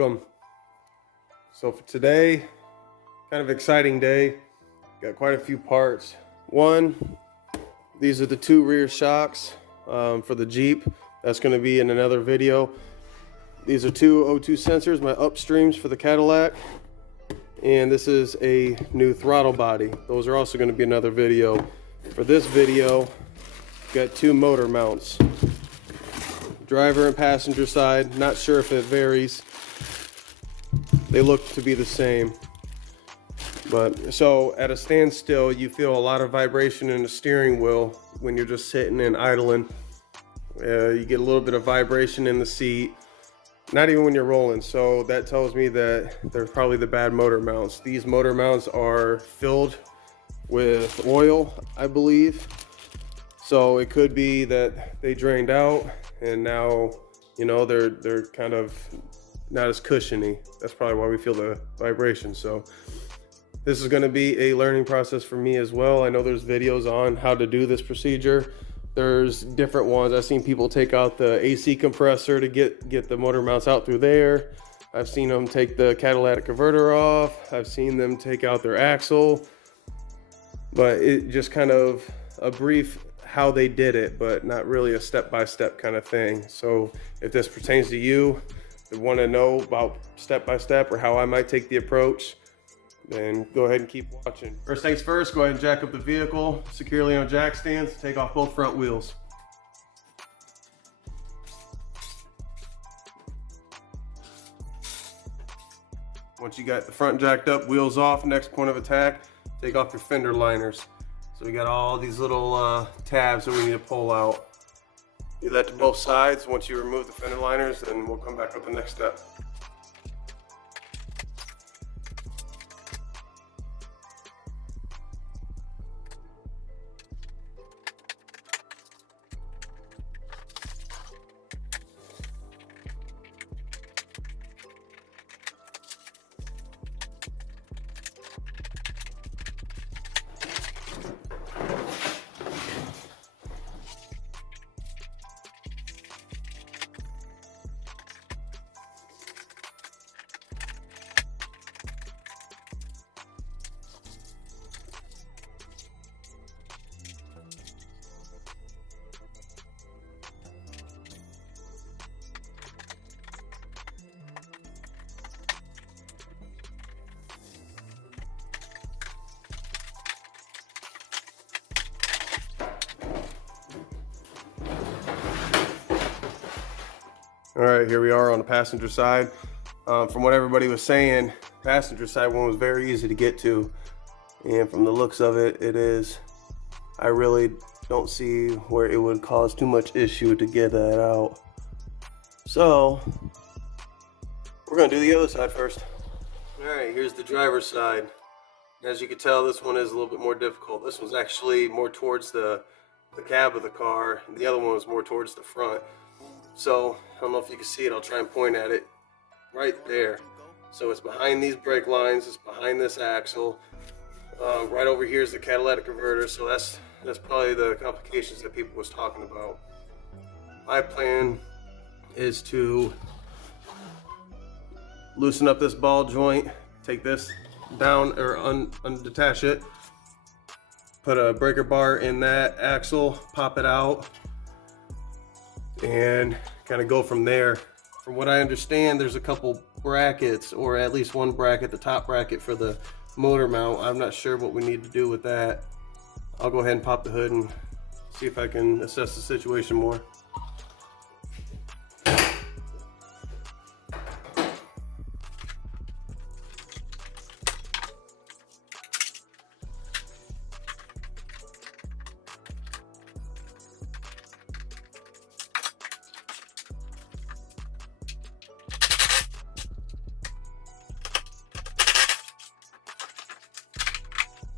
welcome. So for today, kind of exciting day. Got quite a few parts. One, these are the two rear shocks for the Jeep. That's going to be in another video. These are two O2 sensors, my upstreams for the Cadillac. And this is a new throttle body. Those are also going to be another video. For this video, got two motor mounts. Driver and passenger side, not sure if it varies. They look to be the same. But so at a standstill, you feel a lot of vibration in the steering wheel when you're just sitting and idling. You get a little bit of vibration in the seat, not even when you're rolling. So that tells me that they're probably the bad motor mounts. These motor mounts are filled with oil, I believe. So it could be that they drained out and now, you know, they're kind of not as cushiony. That's probably why we feel the vibration. So this is going to be a learning process for me as well. I know there's videos on how to do this procedure. There's different ones. I've seen people take out the AC compressor to get the motor mounts out through there. I've seen them take the catalytic converter off. I've seen them take out their axle. But it just kind of a brief how they did it, but not really a step-by-step kind of thing. So if this pertains to you, that want to know about step-by-step or how I might take the approach, then go ahead and keep watching. First things first, go ahead and jack up the vehicle securely on jack stands. Take off both front wheels. Once you got the front jacked up, wheels off, next point of attack, take off your fender liners. So we got all these little tabs that we need to pull out. Do that to both sides. Once you remove the fender liners, then we'll come back with the next step. All right, here we are on the passenger side. From what everybody was saying, passenger side one was very easy to get to. And from the looks of it, it is. I really don't see where it would cause too much issue to get that out. So, we're gonna do the other side first. All right, here's the driver's side. As you can tell, this one is a little bit more difficult. This one's actually more towards the cab of the car. And the other one was more towards the front. So, I don't know if you can see it, I'll try and point at it right there. So it's behind these brake lines, it's behind this axle. Right over here is the catalytic converter, so that's probably the complications that people was talking about. My plan is to loosen up this ball joint, take this down or undetach it, put a breaker bar in that axle, pop it out, and kind of go from there. From what I understand, there's a couple brackets, or at least one bracket, the top bracket for the motor mount. I'm not sure what we need to do with that. I'll go ahead and pop the hood and see if I can assess the situation more.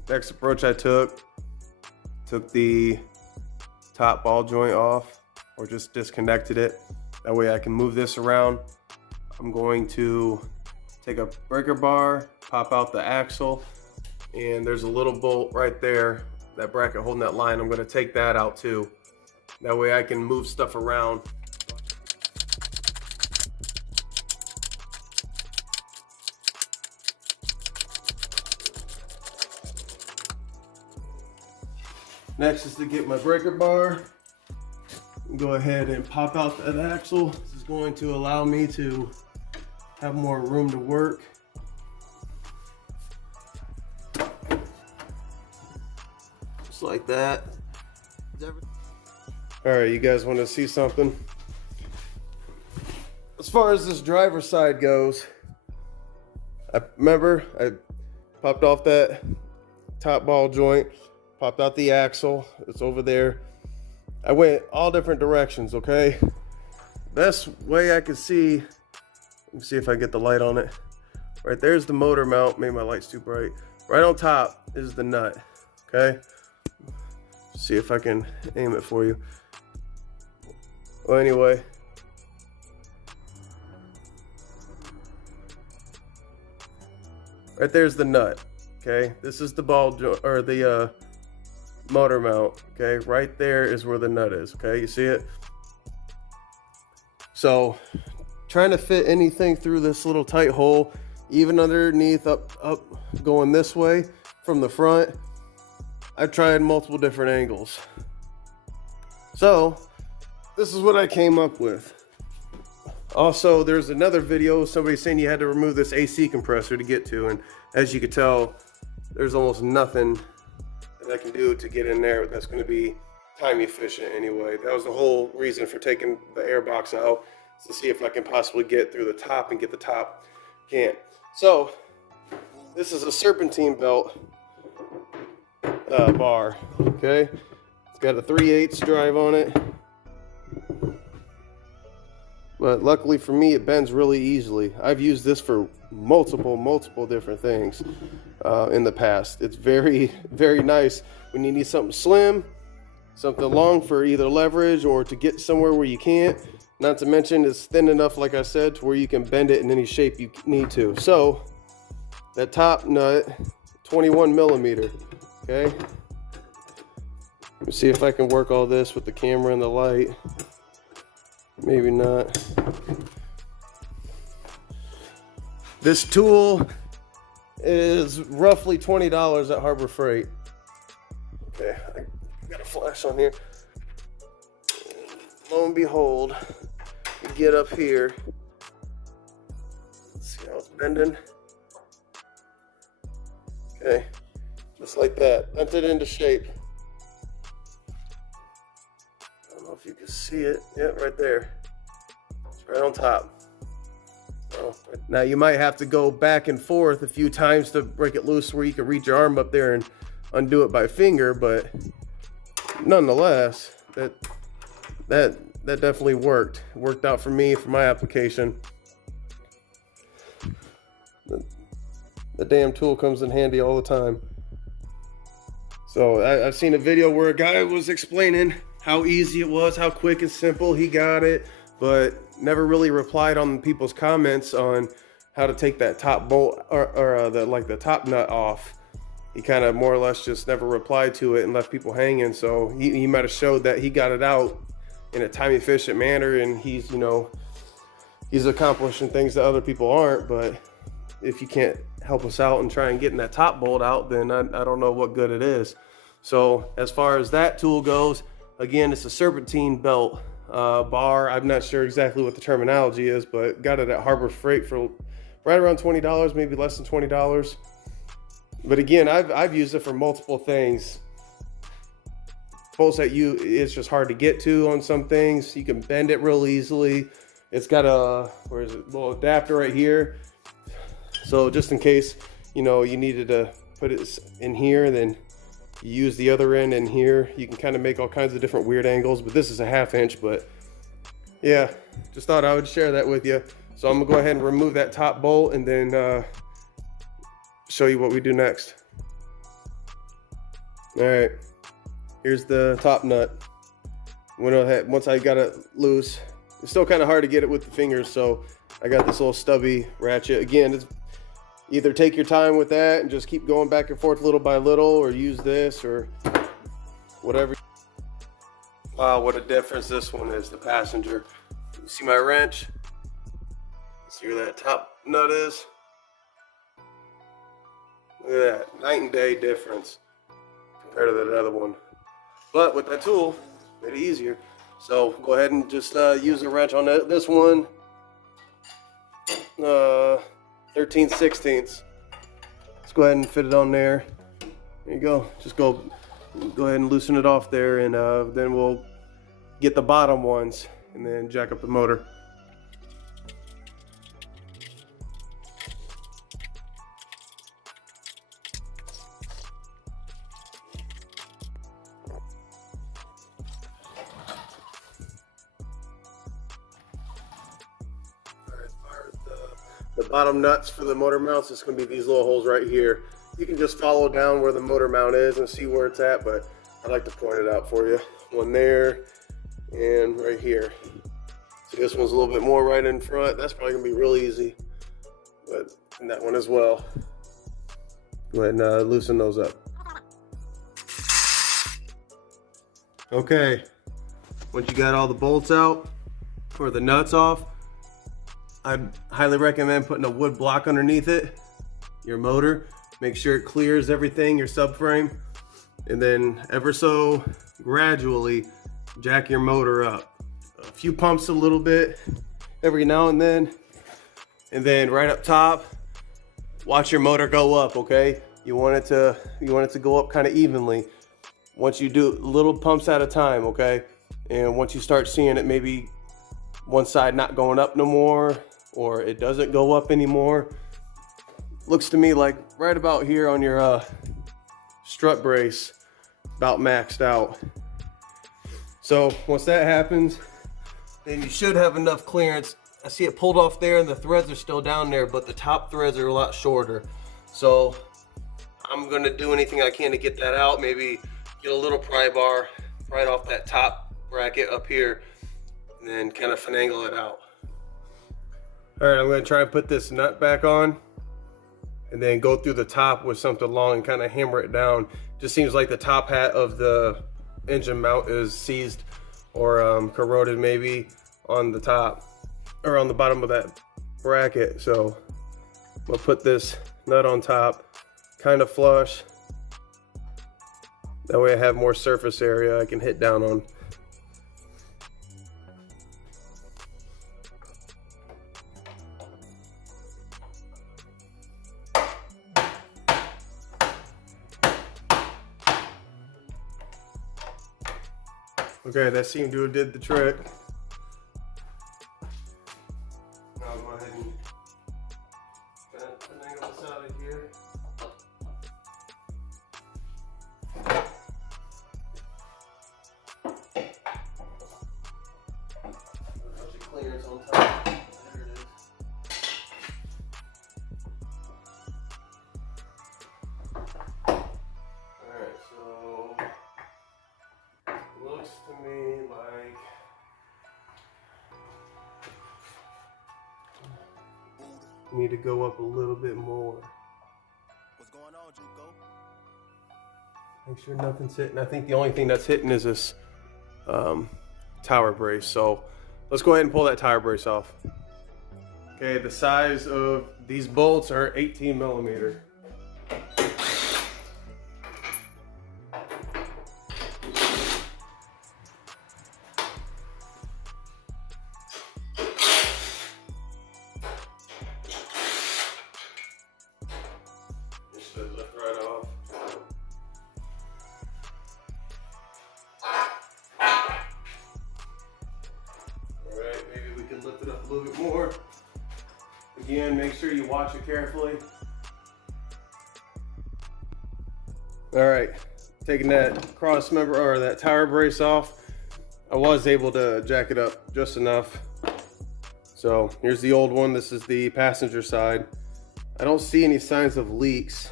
Next approach I took the top ball joint off, or just disconnected it. That way I can move this around. I'm going to take a breaker bar, pop out the axle, and there's a little bolt right there, that bracket holding that line. I'm going to take that out too. That way I can move stuff around. Next is to get my breaker bar. Go ahead and pop out that axle. This is going to allow me to have more room to work. Just like that. All right, you guys want to see something? As far as this driver's side goes, I popped off that top ball joint, popped out the axle. It's over there. I went all different directions, okay? Best way I could see, let me see if I get the light on it. Right there's the motor mount. Maybe my light's too bright. Right on top is the nut, okay? See if I can aim it for you. Well, anyway. Right there's the nut, okay? This is the ball joint, or the motor mount, okay? Right there is where the nut is, okay? You see it? So trying to fit anything through this little tight hole, even underneath, up going this way from the front, I've tried multiple different angles. So this is what I came up with. Also, there's another video, somebody saying you had to remove this AC compressor to get to, and as you can tell, there's almost nothing that I can do to get in there that's going to be time efficient anyway. That was the whole reason for taking the air box out, to see if I can possibly get through the top and get the top. Can't. So this is a serpentine belt bar, okay? It's got a 3/8 drive on it, but luckily for me it bends really easily. I've used this for multiple different things in the past. It's very nice when you need something slim, something long for either leverage or to get somewhere where you can't. Not to mention it's thin enough, like I said, to where you can bend it in any shape you need to. So that top nut, 21 millimeter, okay? Let me see if I can work all this with the camera and the light. Maybe not. This tool is roughly $20 at Harbor Freight. Okay, I got a flash on here. Lo and behold, you get up here. Let's see how it's bending. Okay, just like that. Bent it into shape. I don't know if you can see it. Yeah, right there. It's right on top. So, now you might have to go back and forth a few times to break it loose where you can reach your arm up there and undo it by finger, but nonetheless, that definitely worked. It worked out for me for my application. The damn tool comes in handy all the time. So I've seen a video where a guy was explaining how easy it was, how quick and simple he got it, but never really replied on people's comments on how to take that top bolt or the top nut off. He kind of more or less just never replied to it and left people hanging. So he might have showed that he got it out in a time efficient manner, and he's, you know, he's accomplishing things that other people aren't. But if you can't help us out and try and getting that top bolt out, then I don't know what good it is. So as far as that tool goes, again, it's a serpentine belt bar. I'm not sure exactly what the terminology is, but got it at Harbor Freight for right around $20, maybe less than $20. But again, I've used it for multiple things. Bolts that it's just hard to get to on some things. You can bend it real easily. It's got a, where is it, little adapter right here. So just in case, you know, you needed to put it in here, then you use the other end in here. You can kind of make all kinds of different weird angles, but this is a 1/2 inch. But yeah, just thought I would share that with you. So I'm gonna go ahead and remove that top bolt and then show you what we do next. All right, here's the top nut. Once I got it loose, it's still kind of hard to get it with the fingers, so I got this little stubby ratchet. Again, it's either take your time with that and just keep going back and forth little by little, or use this or whatever. Wow, what a difference this one is, the passenger. You see my wrench? See where that top nut is? Look at that, night and day difference compared to that other one. But with that tool, made it easier. So go ahead and just use a wrench on this one. 13/16. Let's go ahead and fit it on there. There you go. Just go ahead and loosen it off there, and then we'll get the bottom ones and then jack up the motor. The bottom nuts for the motor mounts is going to be these little holes right here. You can just follow down where the motor mount is and see where it's at, but I like to point it out for you. One there and right here. So this one's a little bit more right in front. That's probably going to be real easy, but and that one as well. Go ahead and loosen those up. Okay, once you got all the bolts out or the nuts off, I'd highly recommend putting a wood block underneath it, your motor. Make sure it clears everything, your subframe, and then ever so gradually jack your motor up. A few pumps a little bit every now and then right up top, watch your motor go up, okay? You want it to go up kind of evenly. Once you do little pumps at a time, okay? And once you start seeing it maybe one side not going up no more, or it doesn't go up anymore, looks to me like right about here on your strut brace, about maxed out. So once that happens, then you should have enough clearance. I see it pulled off there and the threads are still down there, but the top threads are a lot shorter. So I'm gonna do anything I can to get that out. Maybe get a little pry bar right off that top bracket up here and then kind of finagle it out. All right, I'm gonna try and put this nut back on and then go through the top with something long and kind of hammer it down. Just seems like the top hat of the engine mount is seized or corroded maybe on the top or on the bottom of that bracket. So we'll put this nut on top, kind of flush. That way I have more surface area I can hit down on. Okay, that seemed to have did the trick. Now I'll go ahead and finagle this out of here. There's your clearance on top. There it is. Alright, so looks to me like you need to go up a little bit more. What's going on, Juco? Make sure nothing's hitting. I think the only thing that's hitting is this tower brace. So let's go ahead and pull that tower brace off. Okay, the size of these bolts are 18 millimeter. Lift right off. Alright, maybe we can lift it up a little bit more. Again, make sure you watch it carefully. Alright, taking that cross member or that tower brace off, I was able to jack it up just enough. So here's the old one. This is the passenger side. I don't see any signs of leaks.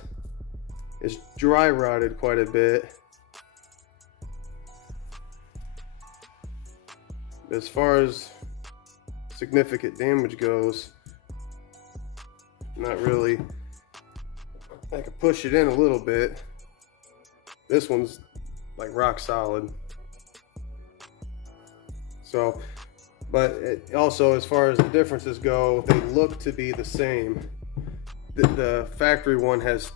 It's dry rotted quite a bit. As far as significant damage goes, not really. I could push it in a little bit. This one's like rock solid. So, but it also, as far as the differences go, they look to be the same. The factory one has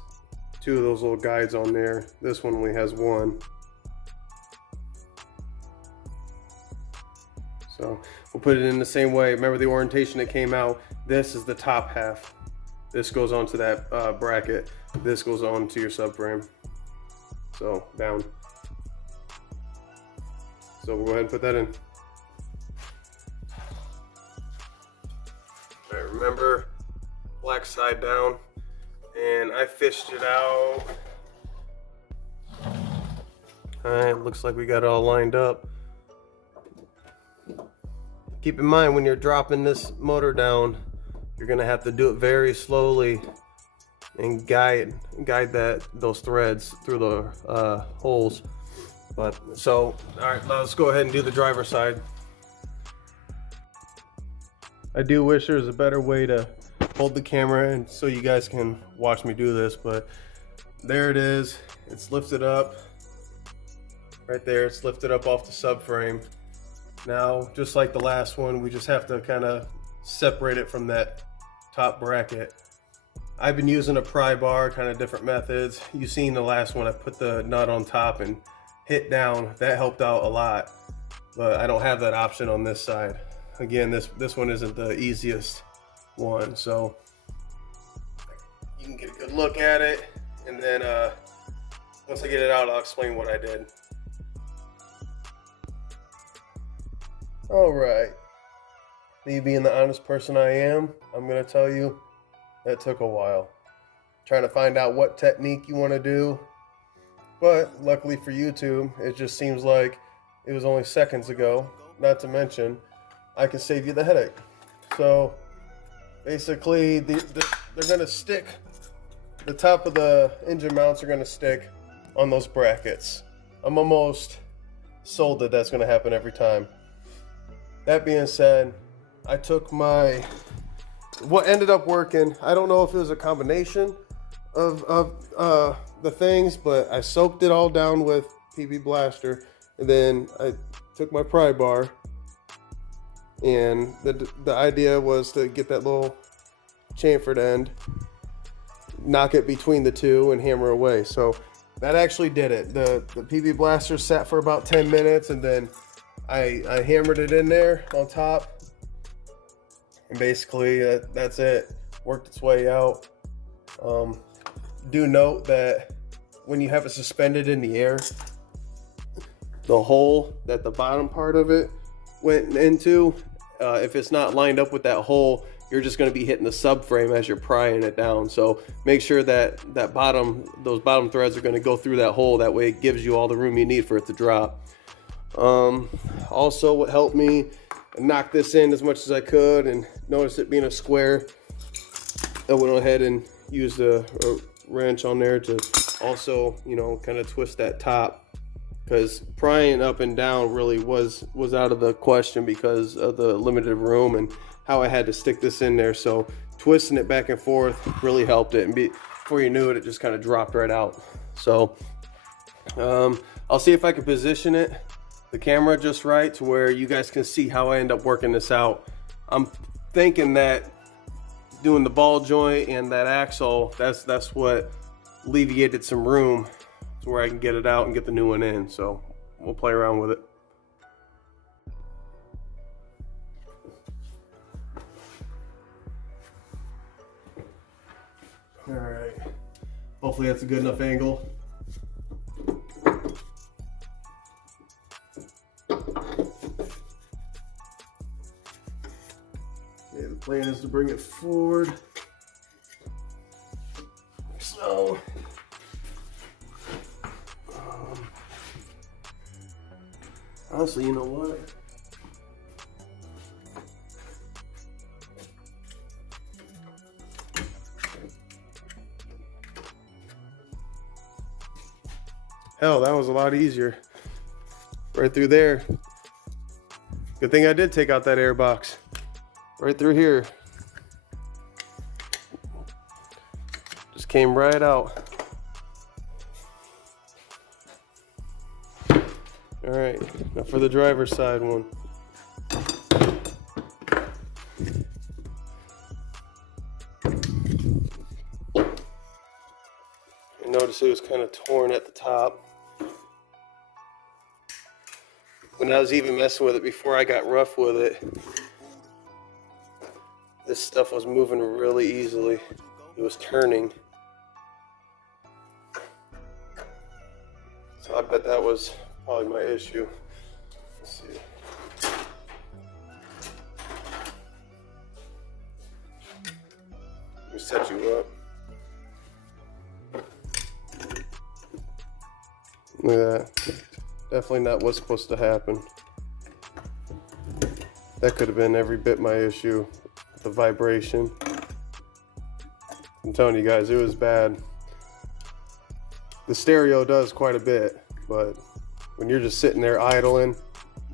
two of those little guides on there. This one only has one. So we'll put it in the same way. Remember the orientation that came out? This is the top half. This goes onto that bracket. This goes on to your subframe. So down. So we'll go ahead and put that in. All right, remember, black side down. And I fished it out. All right, looks like we got it all lined up. Keep in mind when you're dropping this motor down, you're gonna have to do it very slowly and guide those threads through the holes. But so, all right, let's go ahead and do the driver's side. I do wish there was a better way to hold the camera and so you guys can watch me do this, but there it is. It's lifted up right there. It's lifted up off the subframe. Now, just like the last one, we just have to kind of separate it from that top bracket. I've been using a pry bar, kind of different methods. You've seen the last one, I put the nut on top and hit down. That helped out a lot, but I don't have that option on this side. Again, this one isn't the easiest one, so you can get a good look at it, and then once I get it out, I'll explain what I did. All right, me being the honest person I am, I'm gonna tell you that took a while. Trying to find out what technique you want to do, but luckily for YouTube, it just seems like it was only seconds ago. Not to mention, I can save you the headache. So basically, they're gonna stick. The top of the engine mounts are gonna stick on those brackets. I'm almost sold that that's gonna happen every time. That being said, I took what ended up working. I don't know if it was a combination of the things, but I soaked it all down with PB Blaster, and then I took my pry bar, and the idea was to get that little chamfered end, knock it between the two, and hammer away. So that actually did it. The PB Blaster sat for about 10 minutes, and then I hammered it in there on top, and basically that's it. Worked its way out. Do note that when you have it suspended in the air, the hole that the bottom part of it went into, if it's not lined up with that hole, you're just going to be hitting the subframe as you're prying it down. So make sure that those bottom threads are going to go through that hole. That way it gives you all the room you need for it to drop. Also, what helped me knock this in as much as I could, and notice it being a square, I went ahead and used a wrench on there to also, you know, kind of twist that top, because prying up and down really was out of the question because of the limited room and how I had to stick this in there. So twisting it back and forth really helped it, and before you knew it, it just kind of dropped right out. So I'll see if I can position the camera just right to where you guys can see how I end up working this out. I'm thinking that doing the ball joint and that axle, that's what alleviated some room to where I can get it out and get the new one in. So we'll play around with it. All right, hopefully that's a good enough angle. Okay, the plan is to bring it forward. So, honestly, you know what? Hell, that was a lot easier. Right through there. Good thing I did take out that air box. Right through here. Just came right out. All right, now for the driver's side one. Notice it was kind of torn at the top. when I was even messing with it before I got rough with it, this stuff was moving really easily. It was turning. So I bet that was probably my issue. Let's see. Let me set you up. Look at that. Definitely not what's supposed to happen. That could have been every bit my issue. The vibration. I'm telling you guys, it was bad. The stereo does quite a bit, but when you're just sitting there idling,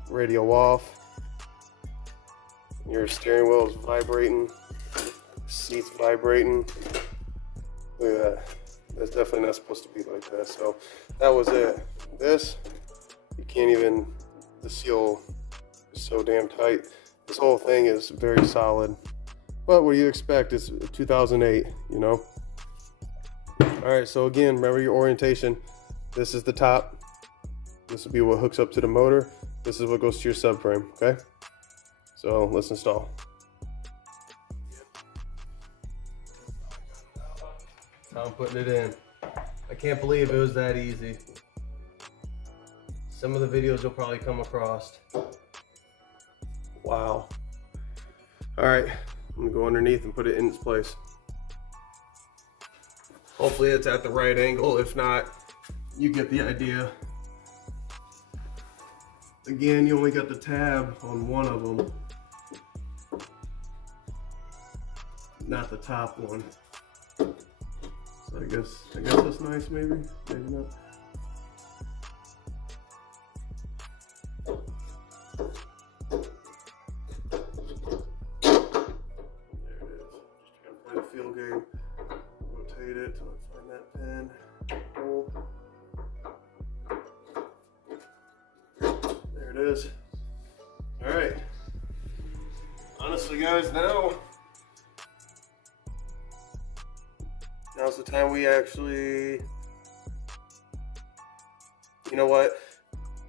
radio off, your steering wheel is vibrating, seat's vibrating. Look at that. That's definitely not supposed to be like that. So that was it. This, you can't even, the seal is so damn tight. This whole thing is very solid. But what do you expect? It's 2008, you know? All right, so again, remember your orientation. This is the top. This will be what hooks up to the motor. This is what goes to your subframe, okay? So let's install. Now I'm putting it in. I can't believe it was that easy. Some of the videos you'll probably come across. Wow. All right, I'm gonna go underneath and put it in its place. Hopefully it's at the right angle. If not, you get the idea. Again, you only got the tab on one of them, not the top one. So I guess that's nice, maybe not. Field game, rotate it till I find that pin, pull. There it is. All right. Honestly, guys, now's the time we actually, you know what?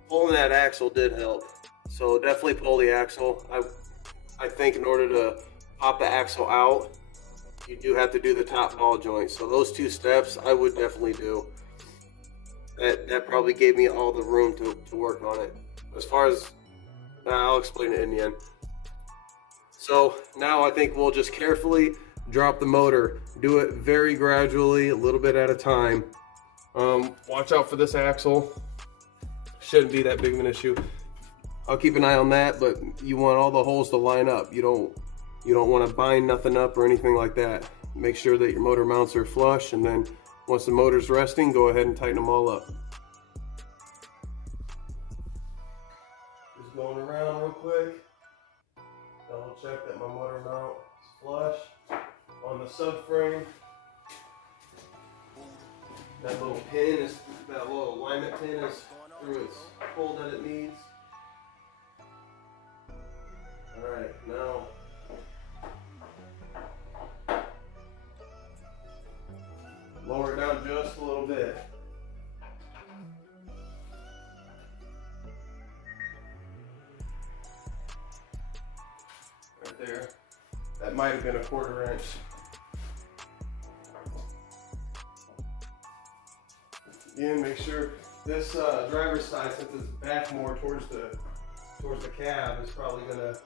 Pulling that axle did help. So definitely pull the axle. I think in order to pop the axle out, you do have to do the top ball joint. So those two steps I would definitely do. That probably gave me all the room to work on it. As far as, I'll explain it in the end. So now I think we'll just carefully drop the motor. Do it very gradually, a little bit at a time. Watch out for this axle. Shouldn't be that big of an issue. I'll keep an eye on that, but you want all the holes to line up. You don't want to bind nothing up or anything like that. Make sure that your motor mounts are flush, and then once the motor's resting, go ahead and tighten them all up. Just going around real quick. Double check that my motor mount is flush. On the subframe, that little alignment pin is through its hole that it needs. All right, now lower it down just a little bit. Right there. That might have been a 1/4 inch. Again, make sure this driver's side, since it's back more towards the cab, is probably gonna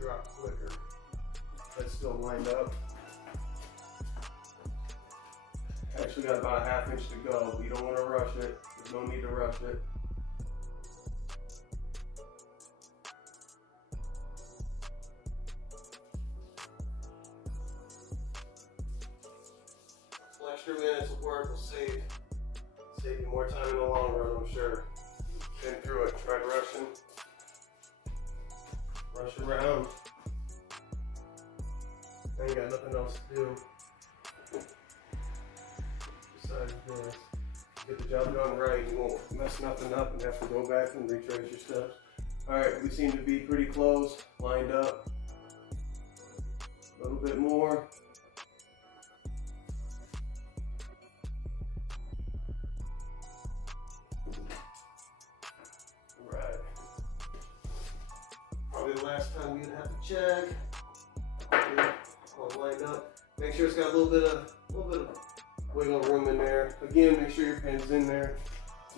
drop quicker. That's still lined up. Actually got about a 1/2 inch to go, but you don't want to rush it. There's no need to rush it. Some extra minutes of work will save you more time in the long run, I'm sure. Been through it, tried rushing. Rush around. I ain't got nothing else to do. Besides this, get the job done right, you won't mess nothing up and have to go back and retrace your steps. All right, we seem to be pretty close, lined up. A little bit more. All right. last time you'd have to check. Yeah, all lined up. Make sure it's got a little bit of wiggle room in there. Again, make sure your pin's in there.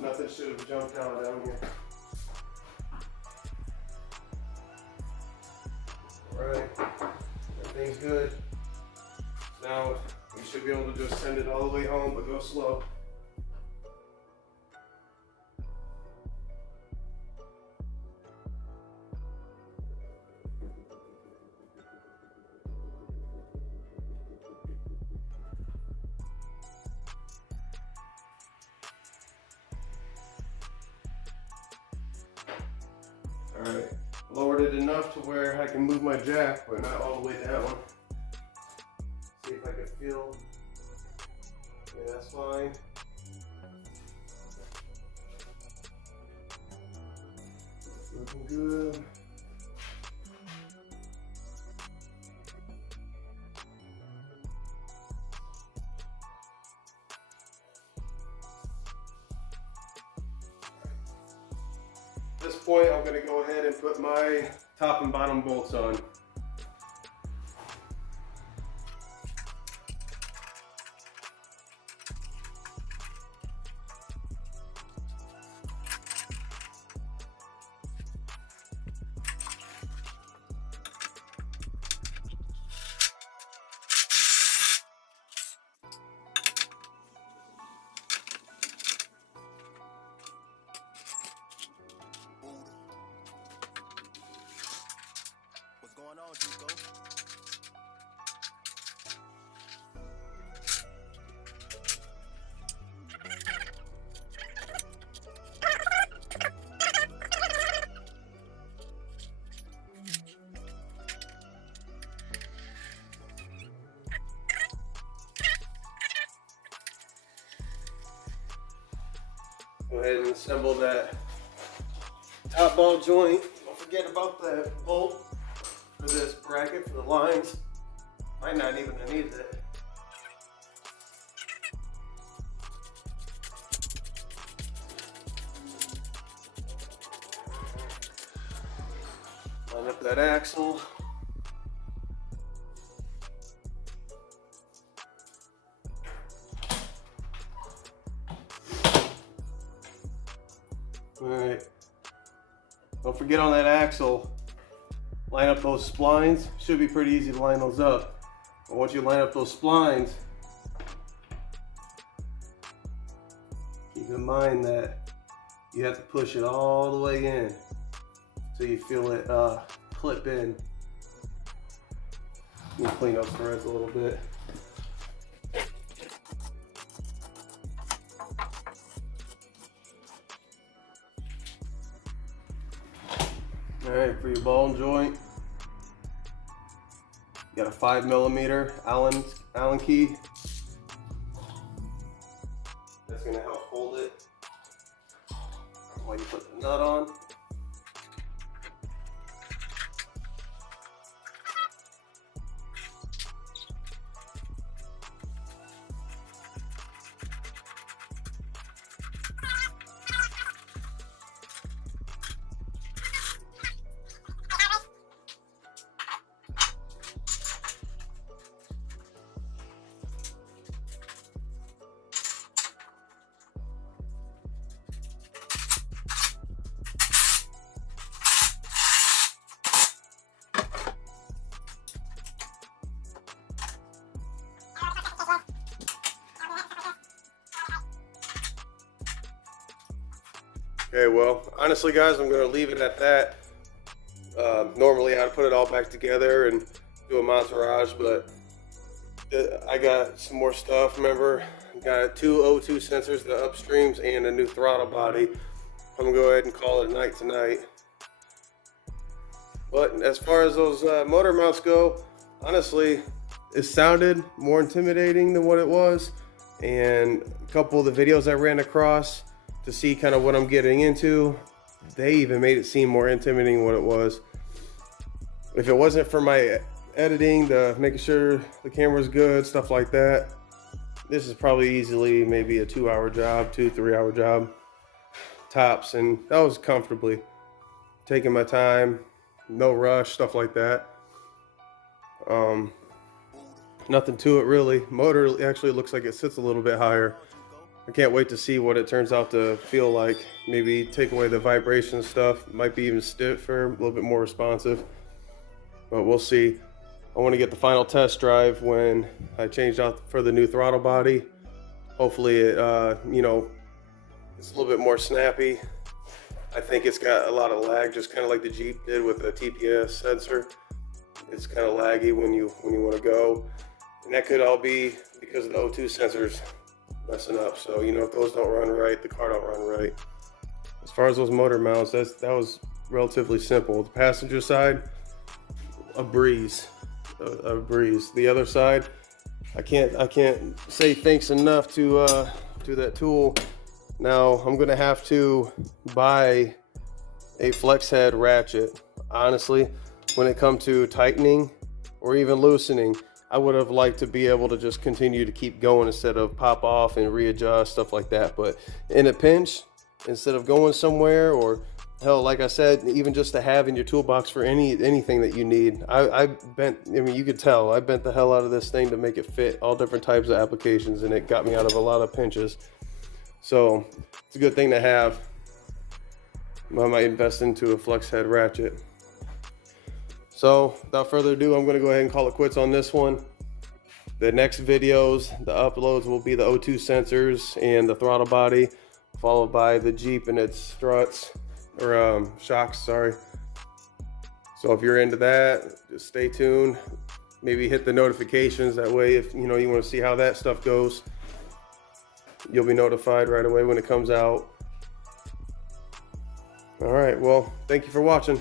Nothing should have jumped out down here. Alright, everything's good. Now, we should be able to just send it all the way home, but go slow. Alright, lowered it enough to where I can move my jack, but not all the way down. See if I can feel. Yeah, that's fine. Looking good. At this point, I'm going to go ahead and put my top and bottom bolts on. What's going on, Juco? Go ahead and assemble that top ball joint. Don't forget about that bolt for this bracket for the lines. Might not even have needed it. Line up that axle. Alright, don't forget on that axle, line up those splines. Should be pretty easy to line those up. But once you line up those splines, keep in mind that you have to push it all the way in so you feel it clip in. Let me clean those threads a little bit. Alright, for your ball joint, you got a 5mm Allen key. That's going to help hold it while you put the nut on. Okay, well, honestly guys, I'm going to leave it at that. Normally I'd put it all back together and do a montage, but I got some more stuff. Remember, I got 2 O2 sensors, the upstreams, and a new throttle body. I'm going to go ahead and call it a night tonight. But as far as those motor mounts go, honestly, it sounded more intimidating than what it was. And a couple of the videos I ran across to see kind of what I'm getting into, they even made it seem more intimidating than what it was. If it wasn't for my editing, the making sure the camera's good, stuff like that, this is probably easily maybe a 2-hour job, 2-3 hour job tops, and that was comfortably taking my time, no rush, stuff like that. Nothing to it really. Motor actually looks like it sits a little bit higher. I can't wait to see what it turns out to feel like. Maybe take away the vibration stuff. Might be even stiffer, a little bit more responsive. But we'll see. I want to get the final test drive when I changed out for the new throttle body. Hopefully it, you know, it's a little bit more snappy. I think it's got a lot of lag, just kind of like the Jeep did with the TPS sensor. It's kind of laggy when you want to go. And that could all be because of the O2 sensors messing up. So, you know, if those don't run right, the car don't run right. As far as those motor mounts, that was relatively simple. The passenger side, a breeze. A breeze. The other side, I can't say thanks enough to that tool. Now I'm gonna have to buy a flex head ratchet. Honestly, when it comes to tightening or even loosening, I would have liked to be able to just continue to keep going instead of pop off and readjust, stuff like that. But in a pinch, instead of going somewhere, or hell, like I said, even just to have in your toolbox for anything that you need, I mean, you could tell, I bent the hell out of this thing to make it fit all different types of applications, and it got me out of a lot of pinches. So it's a good thing to have. I might invest into a flex head ratchet. So without further ado, I'm going to go ahead and call it quits on this one. The next videos, the uploads, will be the O2 sensors and the throttle body, followed by the Jeep and its struts, or shocks, sorry. So if you're into that, just stay tuned. Maybe hit the notifications. That way, if you want to see how that stuff goes, you'll be notified right away when it comes out. All right, well, thank you for watching.